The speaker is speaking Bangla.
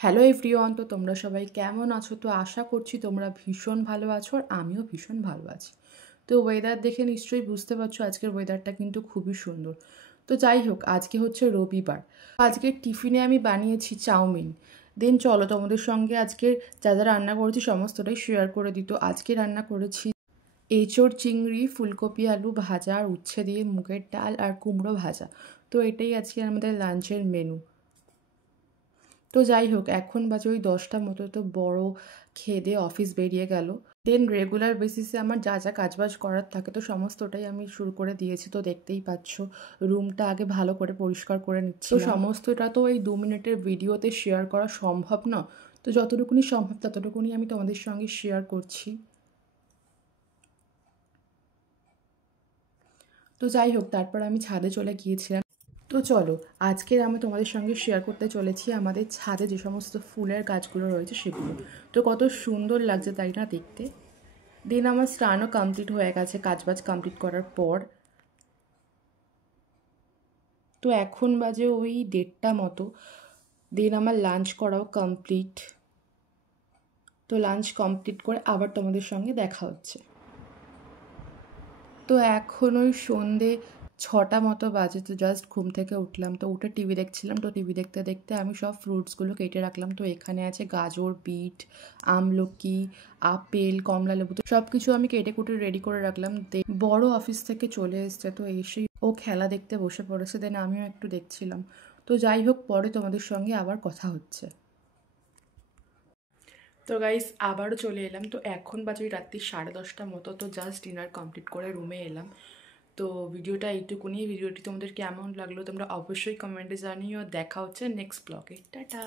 হ্যালো এভরিওয়ান, তো তোমরা সবাই কেমন আছো? তো আশা করছি তোমরা ভীষণ ভালো আছো আর আমিও ভীষণ ভালো আছি। তো ওয়েদার দেখে নিশ্চয়ই বুঝতে পারছো আজকের ওয়েদারটা কিন্তু খুবই সুন্দর। তো যাই হোক, আজকে হচ্ছে রবিবার। আজকের টিফিনে আমি বানিয়েছি চাউমিন। দেন চলো তোমাদের সঙ্গে আজকের যা যা রান্না করেছি সমস্তটাই শেয়ার করে দিত। আজকে রান্না করেছি এঁচোড় চিংড়ি, ফুলকপি আলু ভাজা আর উচ্ছে দিয়ে মুগের ডাল আর কুমড়ো ভাজা। তো এটাই আজকে আমাদের লাঞ্চের মেনু। তো যাই হোক, এখন বাজে ওই 10টা মতো। তো বড় খেয়ে দিয়ে অফিস বেরিয়ে গেল। দেন রেগুলার বেসিসে আমার যা যা কাজবাজ করার থাকে তো সমস্তটাই আমি শুরু করে দিয়েছি। তো দেখতেই পাচ্ছ রুমটা আগে ভালো করে পরিষ্কার করে নিচ্ছি। তো সমস্তটা তো এই 2 মিনিটের ভিডিওতে শেয়ার করা সম্ভব না, তো যতটুকুনি সম্ভব ততটুকুনি আমি তোমাদের সঙ্গে শেয়ার করছি। তো যাই হোক, তারপর আমি ছাদে চলে গিয়েছিলাম। তো চলো, আজকের আমি তোমাদের সঙ্গে শেয়ার করতে চলেছি আমাদের ছাদে যে সমস্ত ফুলের গাছগুলো রয়েছে সেগুলো। তো কত সুন্দর লাগছে তাই না দেখতে। দেন আমার স্নানও কমপ্লিট হয়ে গেছে কাজবাজ কমপ্লিট করার পর। তো এখন বাজে ওই 1:30 মতো। দেন আমার লাঞ্চ করাও কমপ্লিট। তো লাঞ্চ কমপ্লিট করে আবার তোমাদের সঙ্গে দেখা হচ্ছে। তো এখন ওই সন্ধে 6টা মতো বাজে। তো জাস্ট ঘুম থেকে উঠলাম, তো উঠে টিভি দেখছিলাম। তো টিভি দেখতে দেখতে আমি সব ফ্রুটসগুলো কেটে রাখলাম। তো এখানে আছে গাজর, বিট, আমলকি, আপেল, কমলা লেবু, তো সব কিছু আমি কেটে কুটে রেডি করে রাখলাম। বড় অফিস থেকে চলে এসছে, তো এসেই ও খেলা দেখতে বসে পড়েছে। দেন আমিও একটু দেখছিলাম। তো যাই হোক, পরে তোমাদের সঙ্গে আবার কথা হচ্ছে। তো গাইস, আবারও চলে এলাম। তো এখন বাজে ওই রাত্রি 10:30 মতো। তো জাস্ট ডিনার কমপ্লিট করে রুমে এলাম। তো ভিডিওটা এইটুকুনি। ভিডিওটি তোমাদের কেমন লাগলো তোমরা অবশ্যই কমেন্টে জানিও। দেখা হচ্ছে নেক্সট ব্লগে। টাটা।